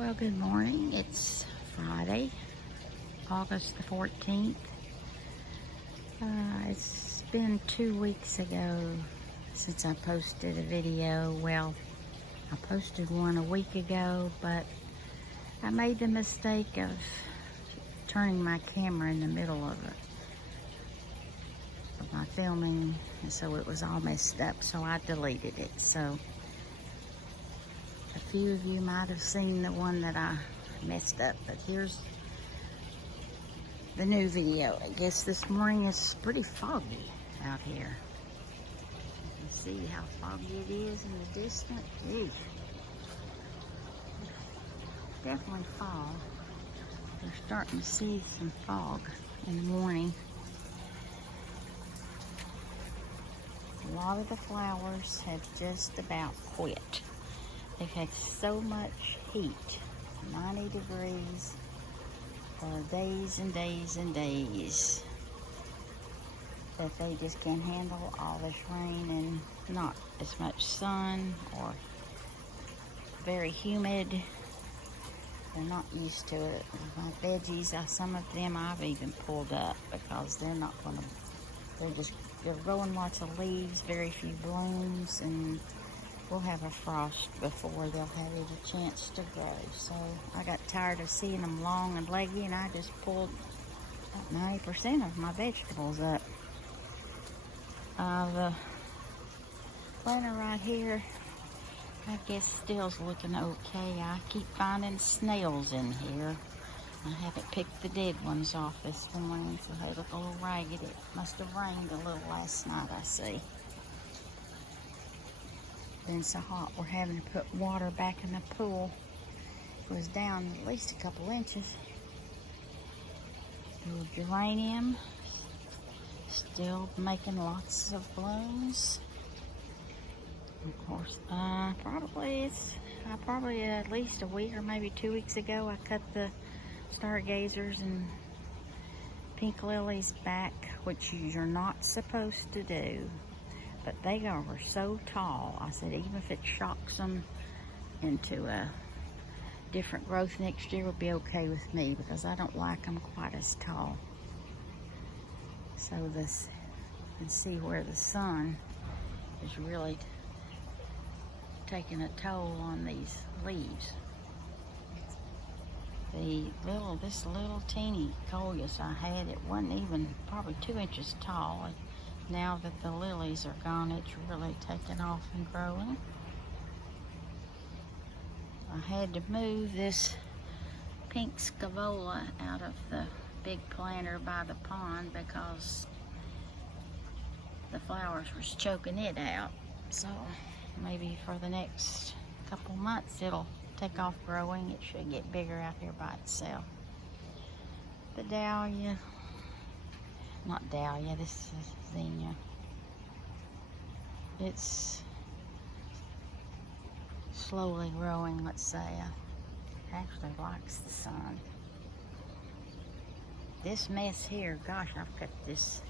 Well, good morning. It's Friday, August the 14th. It's been 2 weeks ago since I posted a video. Well, I posted one a week ago, but I made the mistake of turning my camera in the middle of my filming, and so it was all messed up, so I deleted it. So a few of you might have seen the one that I messed up, but here's the new video. I guess this morning is pretty foggy out here. You can see how foggy it is in the distance. Eesh. Definitely fall. We're starting to see some fog in the morning. A lot of the flowers have just about quit. They've had so much heat, 90 degrees for days and days and days, that they just can't handle all this rain and not as much sun, or very humid. They're not used to it. My veggies, some of them I've even pulled up because they're not going to, they're growing lots of leaves, very few blooms, and we'll have a frost before they'll have any chance to grow. So I got tired of seeing them long and leggy, and I just pulled about 90% of my vegetables up. The planter right here, I guess still's looking okay. I keep finding snails in here. I haven't picked the dead ones off this morning, so they look a little ragged. It must have rained a little last night, I see. Been so hot, we're having to put water back in the pool. It was down at least a couple inches. The geranium still making lots of blooms. Of course, probably at least a week or maybe 2 weeks ago, I cut the stargazers and pink lilies back, which you're not supposed to do. But they were so tall, I said even if it shocks them into a different growth next year, will be okay with me, because I don't like them quite as tall. So this, you can see where the sun is really taking a toll on these leaves. This little teeny coleus I had, it wasn't even probably 2 inches tall. Now that the lilies are gone, it's really taken off and growing. I had to move this pink scaevola out of the big planter by the pond because the flowers was choking it out. So maybe for the next couple months it'll take off growing. It should get bigger out here by itself. The dahlia, not dahlia, this is zinnia. It's slowly growing, let's say. It actually likes the sun. This mess here, gosh, I've cut this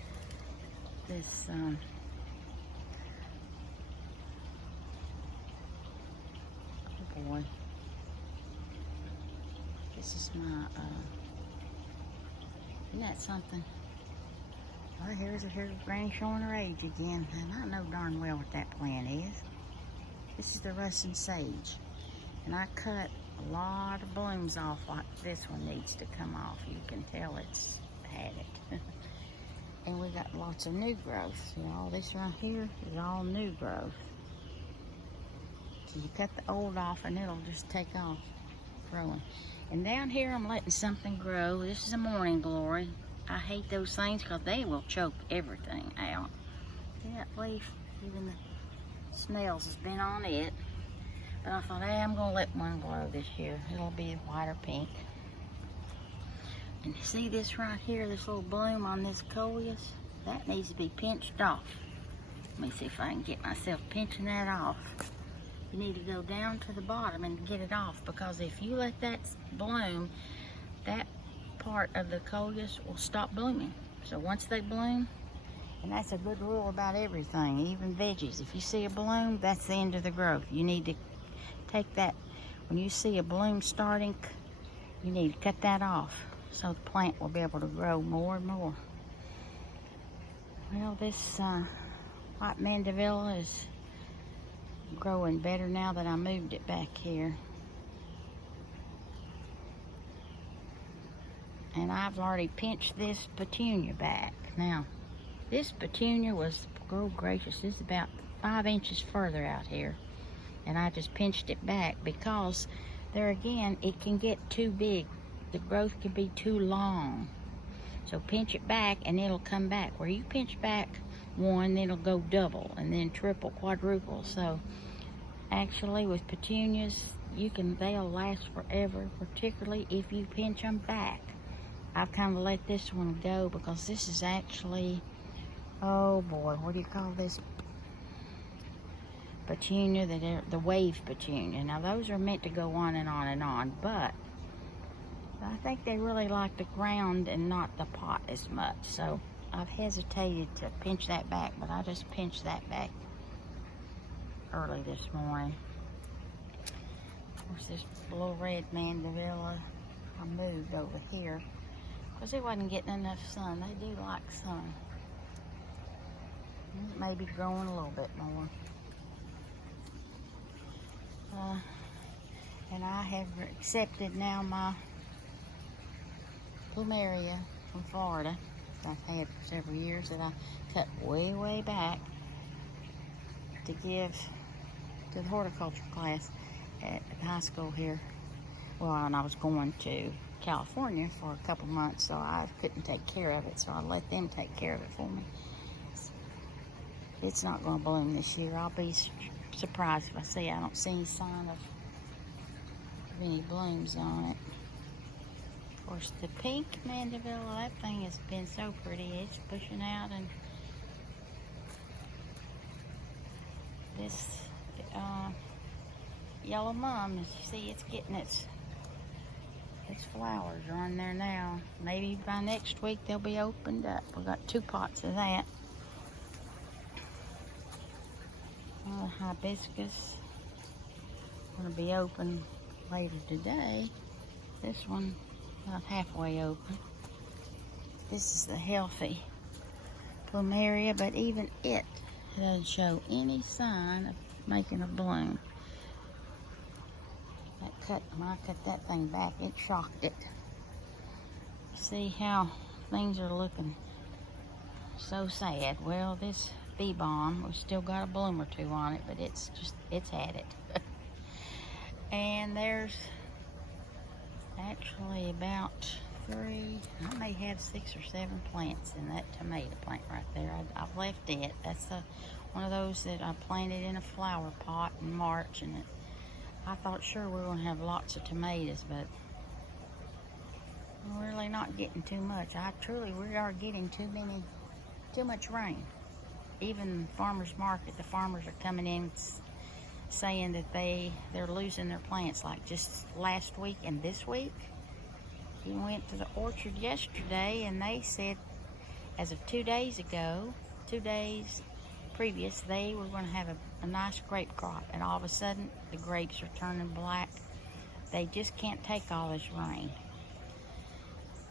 oh boy. This is my, isn't that something? Well, here's Granny showing her age again, and I know darn well what that plant is. This is the Russian sage, and I cut a lot of blooms off. Like this one needs to come off. You can tell it's had it. And we got lots of new growth. See, all this right here is all new growth. So you cut the old off, and it'll just take off growing. And down here, I'm letting something grow. This is a morning glory. I hate those things because they will choke everything out. See that leaf? Even the snails has been on it. But I thought, hey, I'm going to let one grow this year. It'll be white or pink. And you see this right here, this little bloom on this coleus? That needs to be pinched off. Let me see if I can get myself pinching that off. You need to go down to the bottom and get it off, because if you let that bloom, that part of the coleus will stop blooming. So once they bloom, and that's a good rule about everything, even veggies. If you see a bloom, that's the end of the growth. You need to take that when you see a bloom starting, you need to cut that off so the plant will be able to grow more and more. Well, this white mandevilla is growing better now that I moved it back here. And I've already pinched this petunia back. Now, this petunia was, oh gracious, this is about 5 inches further out here. And I just pinched it back because there again, it can get too big. The growth can be too long. So pinch it back and it'll come back. Where you pinch back one, it'll go double and then triple, quadruple. So actually with petunias, they'll last forever, particularly if you pinch them back. I've kind of let this one go because this is actually, oh boy, what do you call this? Petunia, the wave petunia. Now those are meant to go on and on and on, but I think they really like the ground and not the pot as much. So I've hesitated to pinch that back, but I just pinched that back early this morning. Of course, this little red mandevilla, I moved over here because it wasn't getting enough sun. They do like sun. It may be growing a little bit more. And I have accepted now my plumeria from Florida that I've had for several years that I cut way, way back to give to the horticulture class at the high school here. Well, and I was going to California for a couple months, so I couldn't take care of it, so I let them take care of it for me. It's not going to bloom this year. I'll be surprised if I don't see any sign of any blooms on it. Of course, the pink mandevilla, that thing has been so pretty. It's pushing out, and this yellow mum, as you see, it's getting its flowers are on there now. Maybe by next week they'll be opened up. We've got 2 pots of that. The hibiscus going to be open later today. This one about halfway open. This is the healthy plumeria, but even it doesn't show any sign of making a bloom. When I cut that thing back, it shocked it. See how things are looking so sad. Well, this bee balm, we've still got a bloom or 2 on it, but it's had it. And there's actually about 3, I may have 6 or 7 plants in that tomato plant right there. I've left it. That's one of those that I planted in a flower pot in March, and I thought sure we were going to have lots of tomatoes, but we're really not getting too much. We are getting too much rain. Even farmers market, the farmers are coming in saying that they're losing their plants, like just last week and this week. We went to the orchard yesterday and they said as of 2 days ago, 2 days previous, they were going to have a nice grape crop, and all of a sudden the grapes are turning black. They just can't take all this rain.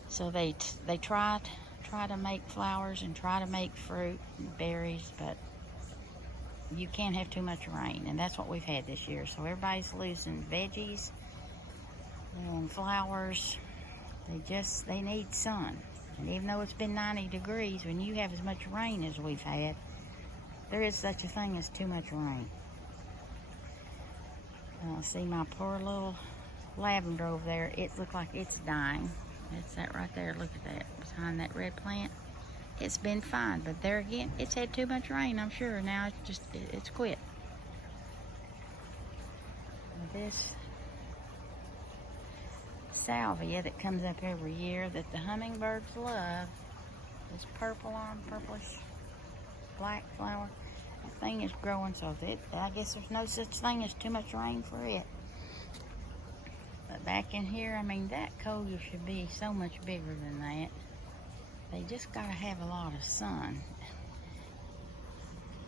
So they try to make flowers and try to make fruit and berries, but you can't have too much rain, and that's what we've had this year. So everybody's losing veggies and flowers. They need sun. And even though it's been 90 degrees, when you have as much rain as we've had, there is such a thing as too much rain. See my poor little lavender over there. It looks like it's dying. That's that right there. Look at that. Behind that red plant. It's been fine, but there again, it's had too much rain, I'm sure. Now it's quit. This salvia that comes up every year that the hummingbirds love, this purplish black flower, that thing is growing, so I guess there's no such thing as too much rain for it. But back in here, I mean, that coga should be so much bigger than that. They just gotta have a lot of sun.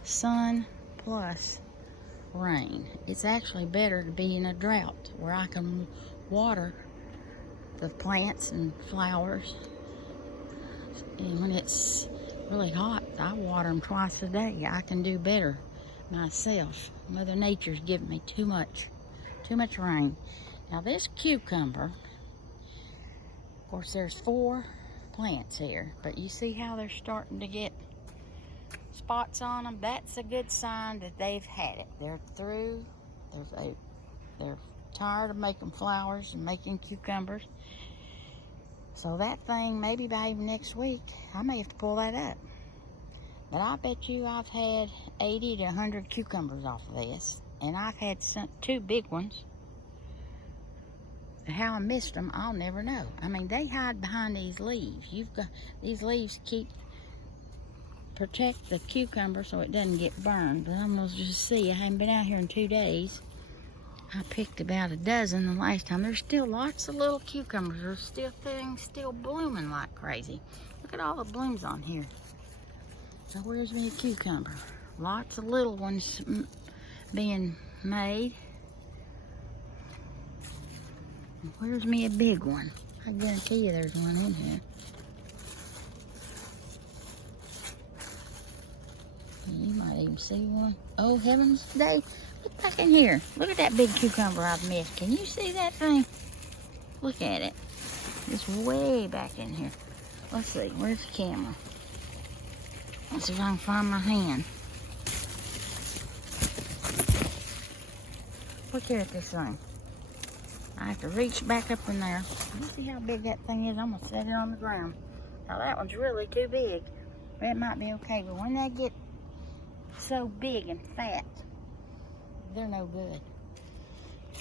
Sun plus rain. It's actually better to be in a drought where I can water the plants and flowers. And when it's really hot, I water them twice a day. I can do better myself. Mother Nature's giving me too much rain. Now this cucumber, of course there's 4 plants here, but you see how they're starting to get spots on them? That's a good sign that they've had it. They're through. They're tired of making flowers and making cucumbers. So that thing, maybe by next week, I may have to pull that up. But I bet you I've had 80 to 100 cucumbers off of this. And I've had 2 big ones. How I missed them, I'll never know. I mean, they hide behind these leaves. These leaves protect the cucumber so it doesn't get burned. But I'm gonna just see. I haven't been out here in 2 days. I picked about a dozen the last time. There's still lots of little cucumbers. There's still things still blooming like crazy. Look at all the blooms on here. So where's me a cucumber? Lots of little ones being made. Where's me a big one? I guarantee you there's one in here. You might even see one. Oh, heavens day. Look back in here. Look at that big cucumber I've missed. Can you see that thing? Look at it. It's way back in here. Let's see. Where's the camera? Let's see if I can find my hand. Look here at this thing. I have to reach back up in there. You see how big that thing is? I'm going to set it on the ground. Now that one's really too big. But it might be okay. But when they get so big and fat, they're no good.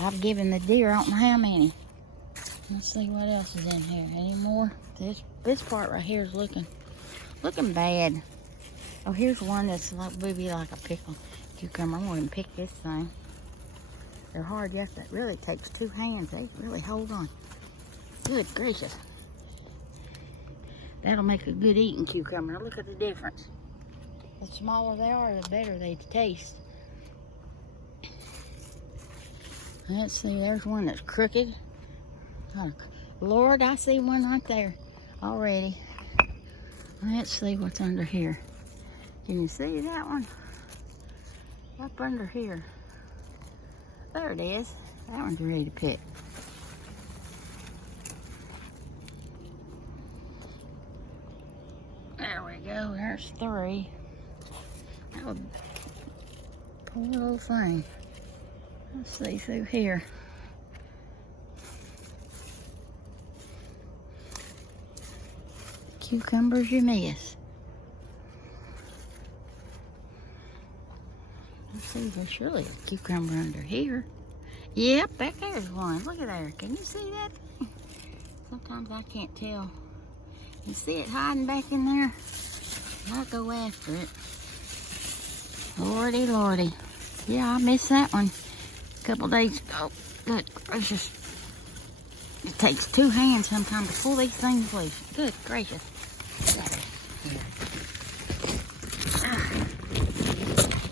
I've given the deer, I don't know how many. Let's see what else is in here. Any more? This part right here is looking bad. Oh, here's one that's like maybe like a pickle cucumber. I'm going to pick this thing. They're hard. Yes, it really takes 2 hands. They really hold on. Good gracious. That'll make a good eating cucumber. Now look at the difference. The smaller they are, the better they taste. Let's see, there's one that's crooked. Oh, Lord, I see one right there already. Let's see what's under here. Can you see that one? Up under here. There it is. That one's ready to pick. There we go. There's 3. That would poor little thing. Let's see through here. Cucumbers you miss. Let's see if there's really a cucumber under here. Yep, back there's one. Look at there. Can you see that thing? Sometimes I can't tell. You see it hiding back in there? I'll go after it. Lordy, lordy. Yeah, I missed that one a couple days ago. Good gracious. It takes 2 hands sometimes to pull these things loose. Good gracious.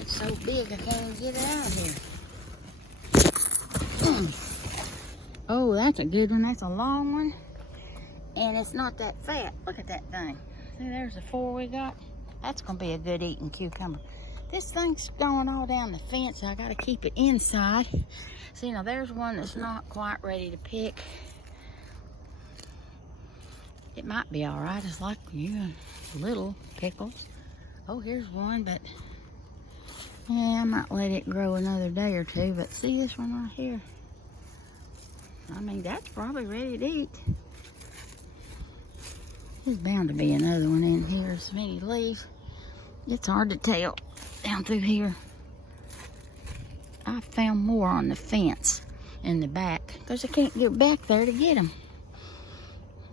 It's so big I can't even get it out of here. Oh, that's a good one. That's a long one. And it's not that fat. Look at that thing. See, there's the 4 we got. That's going to be a good eating cucumber. This thing's going all down the fence. So I got to keep it inside. See, now there's one that's not quite ready to pick. It might be all right. It's like little pickles. Oh, here's one, but yeah, I might let it grow another day or 2. But see this one right here? I mean, that's probably ready to eat. There's bound to be another one in here. So many leaves. It's hard to tell down through here. I found more on the fence in the back because I can't get back there to get them.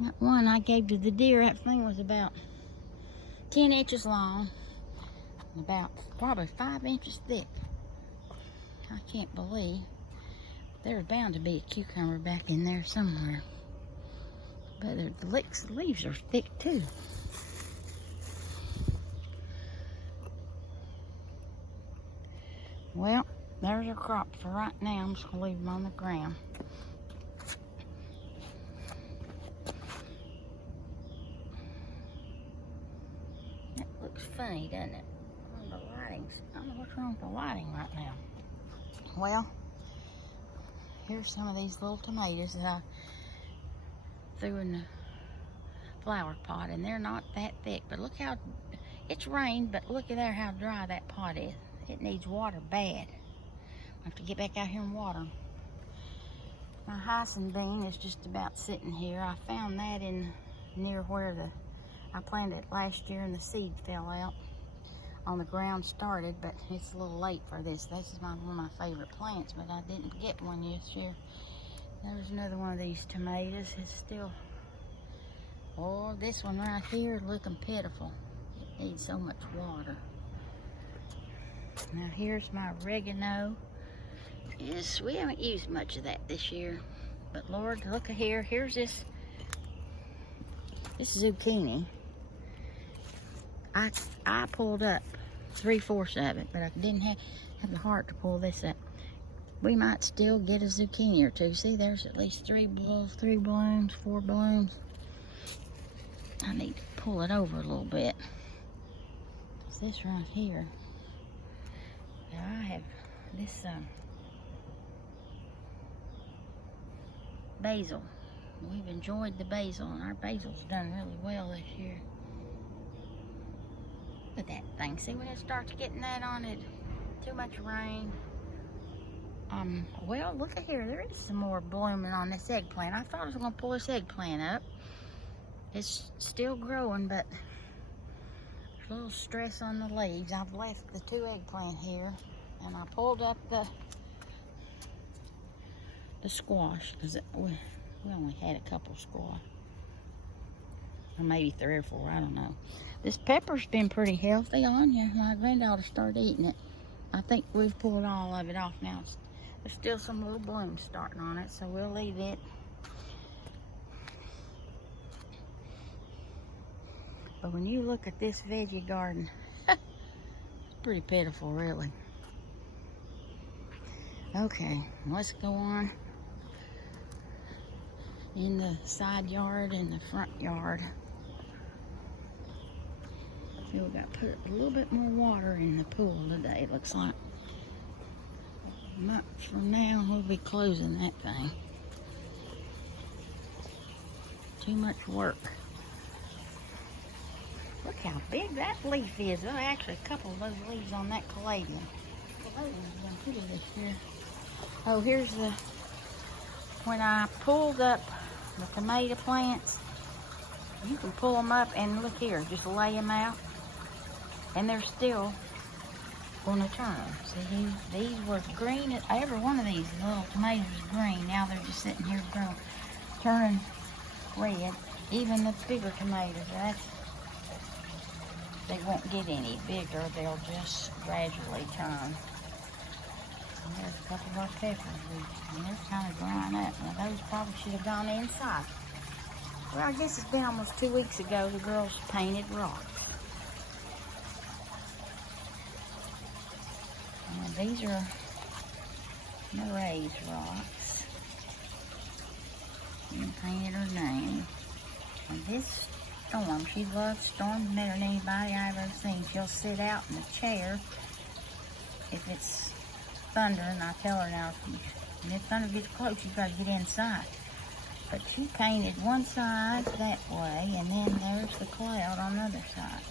That one I gave to the deer, that thing was about 10 inches long and about probably 5 inches thick. I can't believe. There's bound to be a cucumber back in there somewhere. But the leaves are thick too. Well, there's our crop for right now. I'm just gonna leave them on the ground. That looks funny, doesn't it? The lighting's, I don't know what's wrong with the lighting right now. Well, here's some of these little tomatoes that I threw in the flower pot, and they're not that thick, but look how, it's rained, but look at there how dry that pot is. It needs water bad. I have to get back out here and water them. My hyson bean is just about sitting here. I found that in near where I planted it last year and the seed fell out on the ground started, but it's a little late for this. This is one of my favorite plants, but I didn't get one this year. There's another one of these tomatoes. It's still, oh, this one right here looking pitiful. It needs so much water. Now here's my oregano. Yes, we haven't used much of that this year, but Lord, look at here. Here's this zucchini. I pulled up 3/4 of it, but I didn't have the heart to pull this up. We might still get a zucchini or two. See, there's at least 3 blooms, 4 blooms. I need to pull it over a little bit. It's this right here. Now I have this basil. We've enjoyed the basil, and our basil's done really well this year. Look at that thing. See when it starts getting that on it? Too much rain. Well, look at here. There is some more blooming on this eggplant. I thought I was going to pull this eggplant up. It's still growing, but there's a little stress on the leaves. I've left the 2 eggplant here, and I pulled up the squash because we only had a couple squash. Or maybe 3 or 4, I don't know. This pepper's been pretty healthy on you. My granddaughter started eating it. I think we've pulled all of it off now. There's still some little blooms starting on it, so we'll leave it. But when you look at this veggie garden, it's pretty pitiful, really. Okay, let's go on in the side yard and the front yard. We got to put a little bit more water in the pool today, it looks like. A month from now, we'll be closing that thing. Too much work. Look how big that leaf is. Oh, actually, a couple of those leaves on that caladium. Caladium's been pretty this year. Oh, here's when I pulled up the tomato plants, you can pull them up and look here, just lay them out, and they're still going to turn. See, these were green. Every one of these little tomatoes is green. Now they're just sitting here growing, turning red. Even the bigger tomatoes, they won't get any bigger. They'll just gradually turn. And there's a couple of our peppers, and they're kind of drying up. Now those probably should have gone inside. Well, I guess it's been almost 2 weeks ago the girls painted rocks. And these are Marie's rocks. And painted her name. And this Storm, she loves storms better than anybody I've ever seen. She'll sit out in a chair if it's thunder, and I tell her now, if thunder gets close, you've got to get inside. But she painted one side that way, and then there's the cloud on the other side.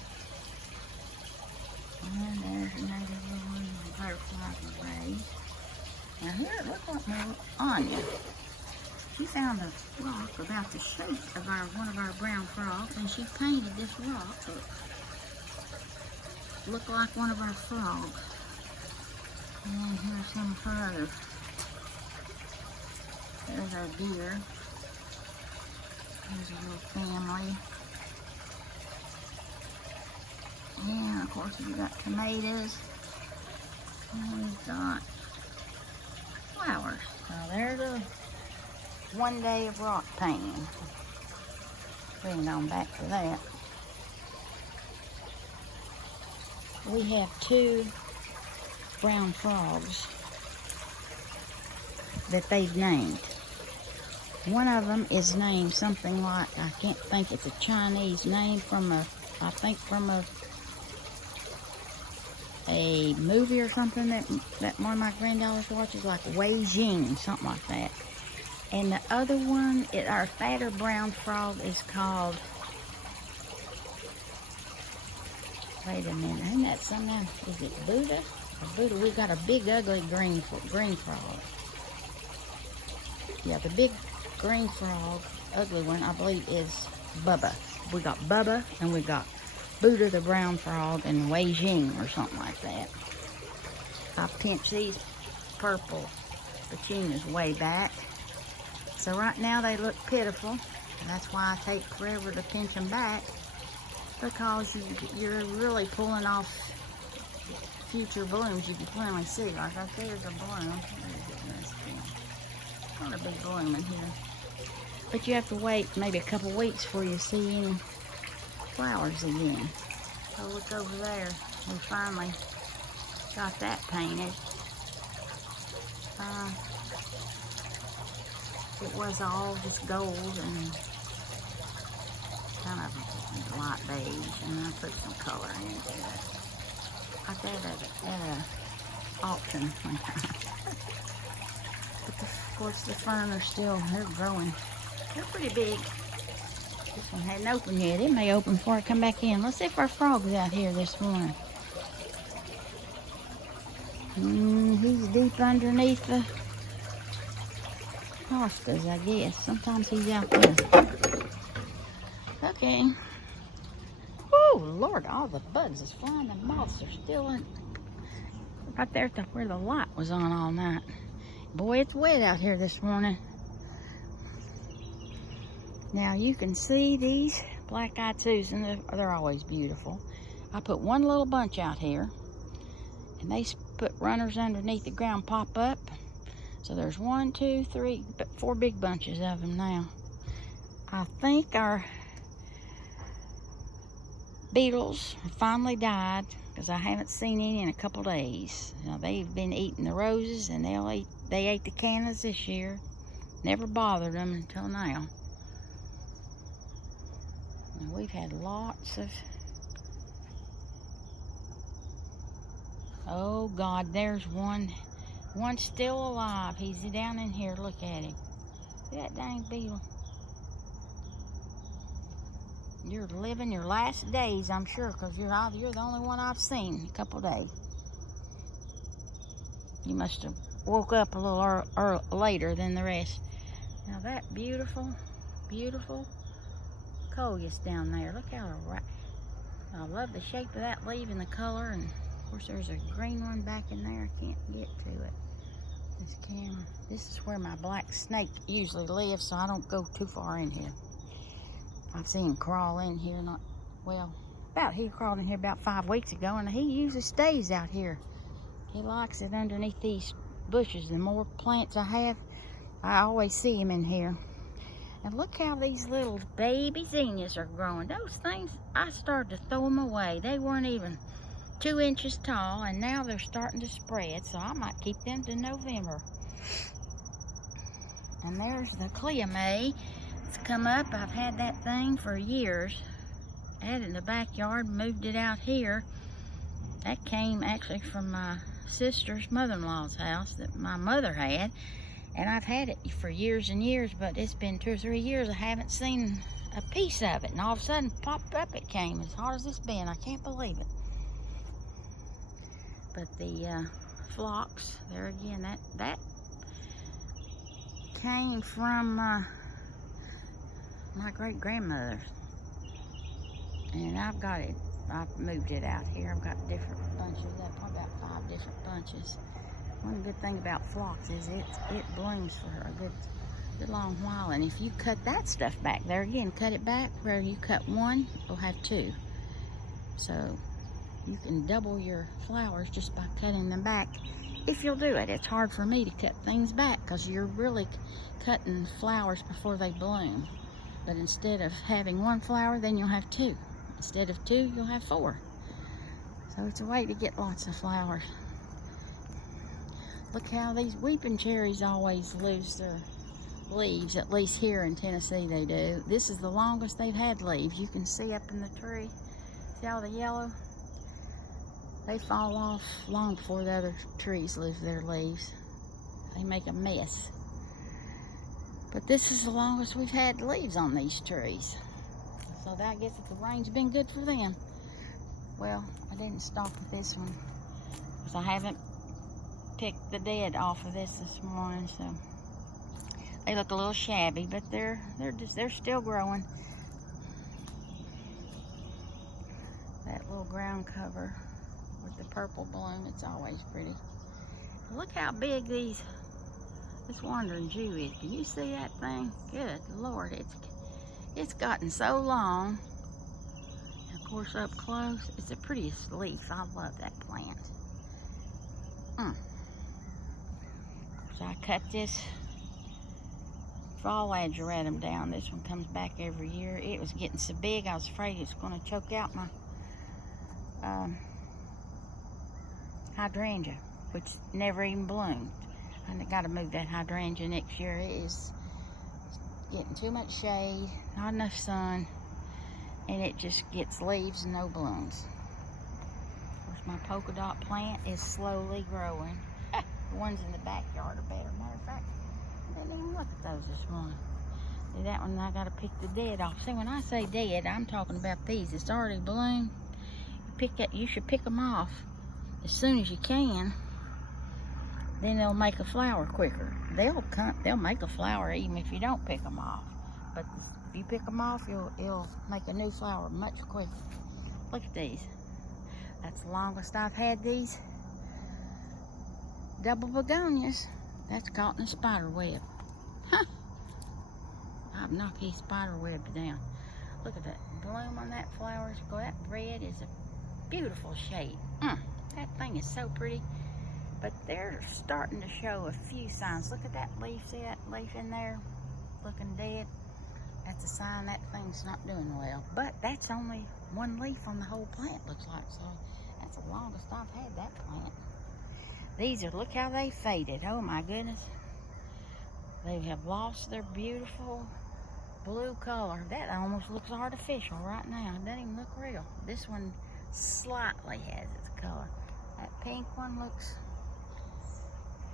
And there's another little butterfly array. Now here it looks like my Anya. She found a rock about the shape of one of our brown frogs, and she painted this rock to look like one of our frogs. And here's some of her other. There's our deer. There's a little family. And of course we've got tomatoes. And we've got flowers. Now there's a 1 day of rock painting. Bring it on back to that. We have 2 brown frogs that they've named. One of them is named something like, I can't think, it's a Chinese name from I think from a movie or something that one of my granddaughters watches, like Beijing, something like that. And the other one, our fatter brown frog, is called, wait a minute, ain't that something, is it Buddha? Or Buddha? We got a big ugly green frog. Yeah, the big green frog, ugly one, I believe is Bubba. We got Bubba, and we got Buddha the brown frog, and Beijing or something like that. I pinched these purple petunias way back. So right now they look pitiful, and that's why I take forever to pinch them back, because you're really pulling off future blooms you can plainly see. Like right there's a bloom. It's going to be blooming here. But you have to wait maybe a couple weeks before you see any flowers again. So look over there. We finally got that painted. It was all just gold and kind of light beige, and I put some color into it. I got that at an auction one time. But of course the fern are still, they're growing. They're pretty big. This one hadn't opened yet. It may open before I come back in. Let's see if our frog's out here this morning. He's deep underneath the hostas, I guess. Sometimes he's out there. Okay. Whoo, Lord, all the bugs is flying. The moths are still in. Right there at where the light was on all night. Boy, it's wet out here this morning. Now you can see these black-eyed Susan. They're always beautiful. I put one little bunch out here, and they put runners underneath the ground, pop up. So there's 1, 2, 3, 4 big bunches of them now. I think our beetles finally died, because I haven't seen any in a couple days. Now they've been eating the roses, and they ate the cannas this year. Never bothered them until now. And we've had lots of, oh God, there's one. One's still alive. He's down in here. Look at him. See that dang beetle? You're living your last days, I'm sure, because you're the only one I've seen in a couple days. You must have woke up a little later than the rest. Now that beautiful, beautiful coleus down there. Look how I love the shape of that leaf and the color. And of course, there's a green one back in there. I can't get to it. This camera. This is where my black snake usually lives, so I don't go too far in here. I've seen him crawl in here, he crawled in here about 5 weeks ago, and he usually stays out here. He likes it underneath these bushes. The more plants I have, I always see him in here. And look how these little baby zinnias are growing. Those things, I started to throw them away. They weren't even 2 inches tall, and now they're starting to spread, so I might keep them to November. And there's the Cleome. It's come up. I've had that thing for years. I had it in the backyard, moved it out here. That came actually from my sister's mother-in-law's house that my mother had, and I've had it for years and years, but it's been 2 or 3 years I haven't seen a piece of it, and all of a sudden popped up it came, as hard as it's been. I can't believe it. But the phlox, there again, that came from my great-grandmother, and I've moved it out here. I've got different bunches. I've probably got 5 different bunches. One good thing about phlox is it blooms for a good long while, and if you cut that stuff back, there again, cut it back where you cut 1, you'll have 2. So you can double your flowers just by cutting them back, if you'll do it. It's hard for me to cut things back because you're really cutting flowers before they bloom. But instead of having 1 flower, then you'll have 2. Instead of 2, you'll have 4. So it's a way to get lots of flowers. Look how these weeping cherries always lose their leaves, at least here in Tennessee they do. This is the longest they've had leaves. You can see up in the tree. See all the yellow? They fall off long before the other trees lose their leaves. They make a mess. But this is the longest we've had leaves on these trees. So I guess the rain's been good for them. Well, I didn't stop with this one because I haven't picked the dead off of this morning, so they look a little shabby, but they're still growing. That little ground cover with the purple bloom, it's always pretty. Look how big this wandering Jew is. Can you see that thing? Good Lord, it's gotten so long. And of course, up close, it's the prettiest leaf. I love that plant. So I cut this fall ageratum down. This one comes back every year. It was getting so big, I was afraid it was going to choke out my hydrangea, which never even bloomed. I got to move that hydrangea next year. It is getting too much shade, not enough sun, and it just gets leaves and no blooms. Of course, my polka dot plant is slowly growing. The ones in the backyard are better. Matter of fact, I didn't even look at those this morning. See, that one I got to pick the dead off. See, when I say dead, I'm talking about these. It's already bloomed. You should pick them off as soon as you can. Then they'll make a flower quicker. They'll make a flower even if you don't pick them off. But if you pick them off, it'll make a new flower much quicker. Look at these. That's the longest I've had these double begonias. That's caught in a spider web. Huh. I've knocked these spider webs down. Look at that bloom on that flower. That red is a beautiful shade. That thing is so pretty. But they're starting to show a few signs. Look at that leaf. See that leaf in there looking dead? That's a sign that thing's not doing well. But that's only one leaf on the whole plant, looks like. So that's the longest I've had that plant. These are, look how they faded. Oh my goodness. They have lost their beautiful blue color. That almost looks artificial right now. It doesn't even look real. This one slightly has its color. That pink one looks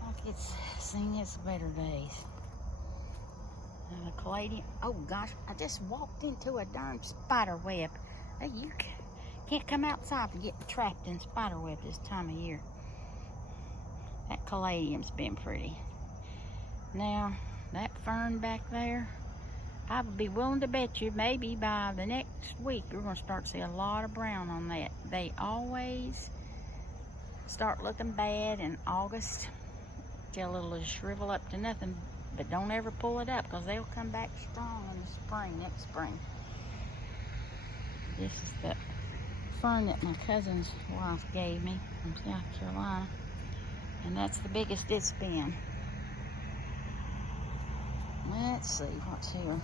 like it's seen its better days. And the caladium, oh gosh, I just walked into a darn spider web. Hey, you can't come outside to get trapped in spider web this time of year. That caladium's been pretty. Now, that fern back there, I would be willing to bet you maybe by the next week you're going to start to see a lot of brown on that. They always start looking bad in August till it'll shrivel up to nothing. But don't ever pull it up because they'll come back strong in the spring, next spring. This is the fern that my cousin's wife gave me from South Carolina. And that's the biggest it's been. Let's see what's here.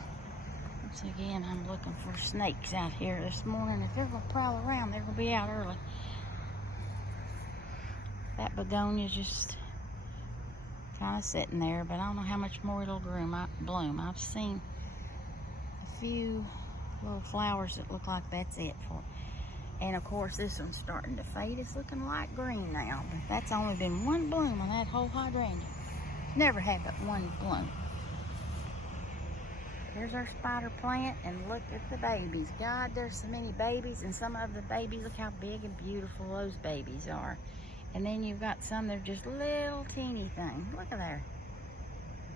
Once again, I'm looking for snakes out here this morning. If they're going to prowl around, they're going to be out early. That begonia's just kind of sitting there, but I don't know how much more it'll bloom. I've seen a few little flowers that look like that's it for it. And of course, this one's starting to fade. It's looking light green now, but that's only been one bloom on that whole hydrangea. Never had but one bloom. Here's our spider plant, and look at the babies. God, there's so many babies, and some of the babies, look how big and beautiful those babies are. And then you've got some that are just little teeny things. Look at there.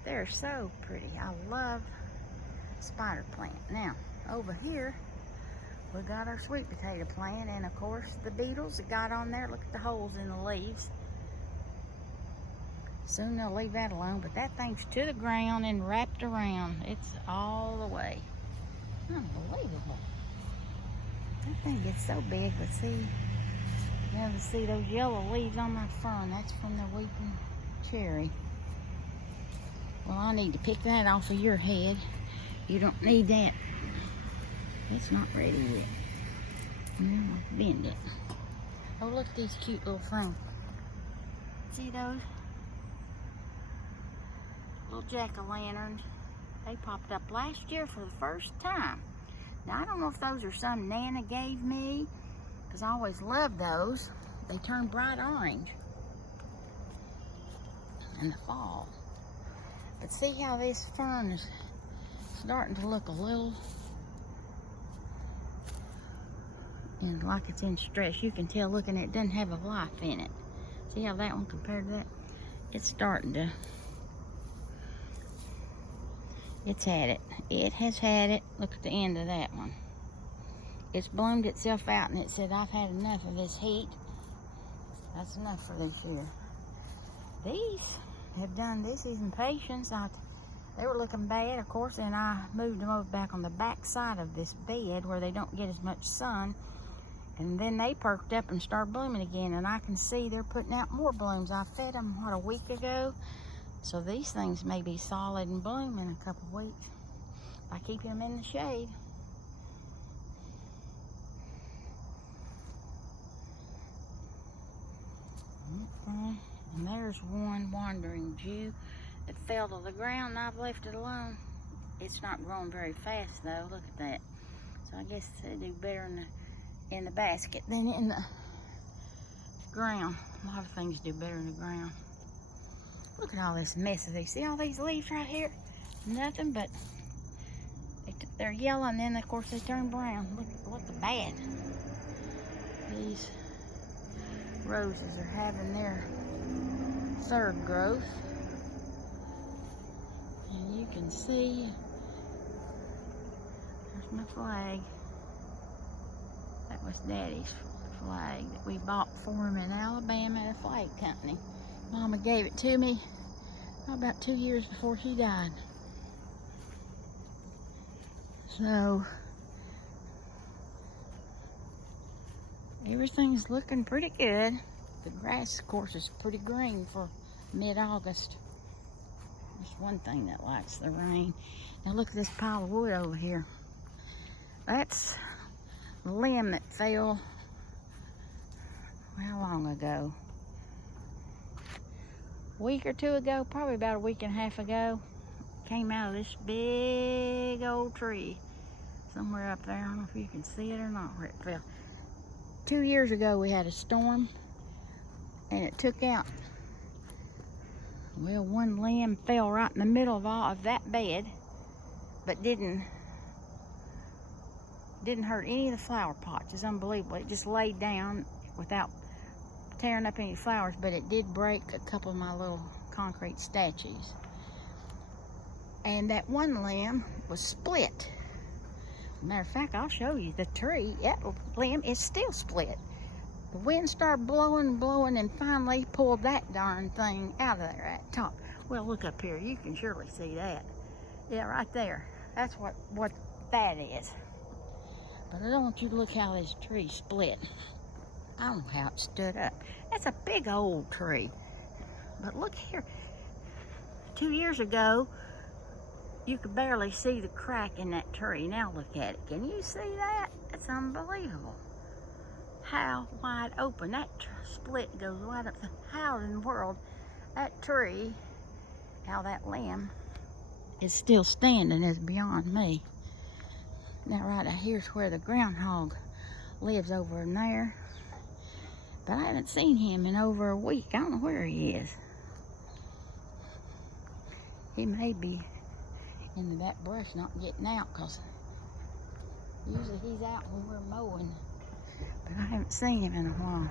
They're so pretty. I love spider plant. Now, over here, we got our sweet potato plant, and of course the beetles that got on there. Look at the holes in the leaves. Soon they'll leave that alone, but that thing's to the ground and wrapped around. It's all the way. Unbelievable. That thing gets so big, but see, now to see those yellow leaves on my fern, that's from the weeping cherry. Well, I need to pick that off of your head. You don't need that. It's not ready yet. Now I'll bend it. Oh, look at these cute little things. See those? little jack-o'-lanterns. They popped up last year for the first time. Now, I don't know if those are some Nana gave me, because I always loved those. They turn bright orange in the fall. But see how this fern is starting to look a little like it's in stress. You can tell looking at it, doesn't have a life in it. See how that one compared to that? It's starting to, it's had it. It has had it. Look at the end of that one. It's bloomed itself out and it said, I've had enough of this heat. That's enough for this year. These have done this in patience. They were looking bad, of course, and I moved them over back on the back side of this bed where they don't get as much sun. And then they perked up and started blooming again, and I can see they're putting out more blooms. I fed them, what, a week ago? So these things may be solid and bloom in a couple of weeks if I keep them in the shade. Okay. And there's one wandering Jew that fell to the ground, and I've left it alone. It's not growing very fast though. Look at that. So I guess they do better in the basket than in the ground. A lot of things do better in the ground. Look at all this mess of these. See all these leaves right here? Nothing but they're yellow, and then of course they turn brown. Look the bad. These roses are having their third growth. And you can see, there's my flag. That was Daddy's flag that we bought for him in Alabama at a flag company. Mama gave it to me about 2 years before she died. So, everything's looking pretty good. The grass, of course, is pretty green for mid-August. That's one thing that likes the rain. Now look at this pile of wood over here. That's the limb that fell, how long ago? A week or two ago, probably about a week and a half ago. Came out of this big old tree somewhere up there. I don't know if you can see it or not where it fell. 2 years ago we had a storm and it took out, well, one limb fell right in the middle of all of that bed, but didn't hurt any of the flower pots. It's unbelievable. It just laid down without tearing up any flowers, but it did break a couple of my little concrete statues. And that one limb was split. Matter of fact, I'll show you the tree. That limb is still split. The wind started blowing, and finally pulled that darn thing out of there at the top. Well, look up here. You can surely see that. Yeah, right there. That's what that is. But I don't want you to look how this tree split. I don't know how it stood up. That's a big old tree. But look here. 2 years ago, you could barely see the crack in that tree. Now look at it. Can you see that? It's unbelievable. How wide open. That split goes wide up. How in the world that tree, how that limb is still standing is beyond me. Now right out here's where the groundhog lives, over in there. But I haven't seen him in over a week. I don't know where he is. He may be into that brush not getting out, because usually he's out when we're mowing. But I haven't seen him in a while.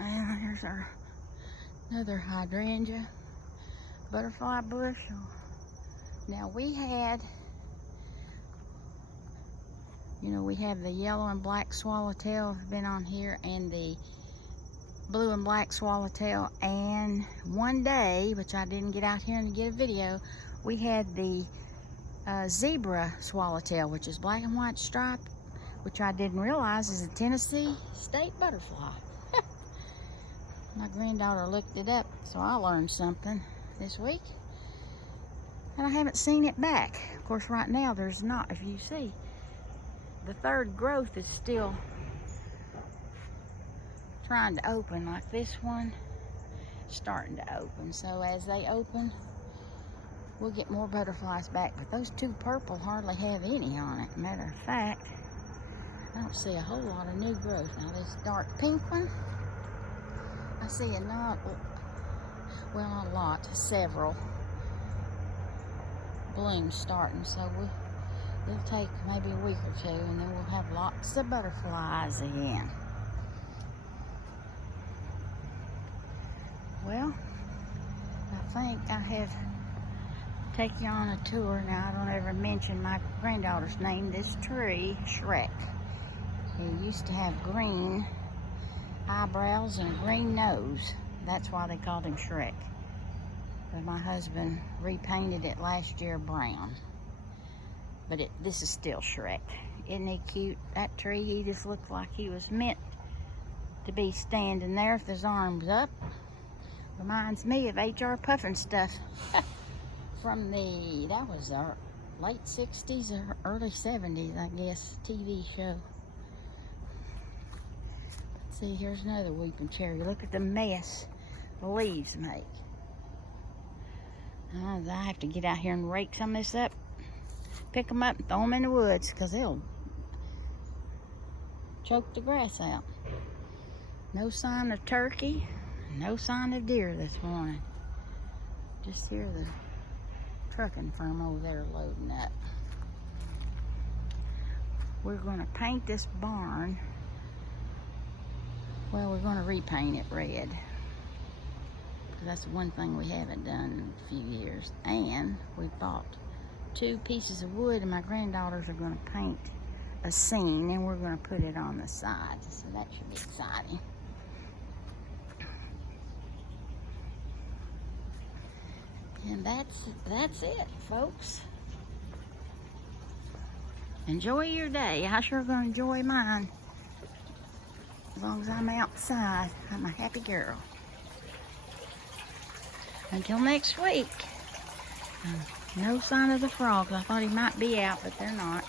And here's another hydrangea butterfly bush. Now we had, we have the yellow and black swallowtail have been on here, and the blue and black swallowtail, and one day, which I didn't get out here and get a video, we had the zebra swallowtail, which is black and white striped, which I didn't realize is a Tennessee state butterfly. My granddaughter looked it up, so I learned something this week. And I haven't seen it back. Of course, right now there's not. If you see, the third growth is still trying to open, like this one starting to open. So as they open, we'll get more butterflies back. But those two purple hardly have any on it. Matter of fact, I don't see a whole lot of new growth. Now this dark pink one, I see a not, well, not a lot, several blooms starting. So it'll take maybe a week or two, and then we'll have lots of butterflies again. Well, I think I have taken you on a tour. Now, I don't ever mention my granddaughter's name. This tree, Shrek. He used to have green eyebrows and a green nose. That's why they called him Shrek. But my husband repainted it last year brown. But this is still Shrek. Isn't he cute? That tree, he just looked like he was meant to be standing there with his arms up. Reminds me of H.R. Pufnstuf from that was the late 60s or early 70s, I guess, TV show. Let's see, here's another weeping cherry. Look at the mess the leaves make. I have to get out here and rake some of this up, pick them up and throw them in the woods, because they'll choke the grass out. No sign of turkey. No sign of deer this morning. Just hear the trucking firm over there loading up. We're going to paint this barn. Well, we're going to repaint it red. That's one thing we haven't done in a few years. And we bought 2 pieces of wood, and my granddaughters are going to paint a scene, and we're going to put it on the sides. So that should be exciting. And that's it, folks. Enjoy your day. I sure gonna enjoy mine. As long as I'm outside, I'm a happy girl. Until next week. No sign of the frogs. I thought he might be out, but they're not.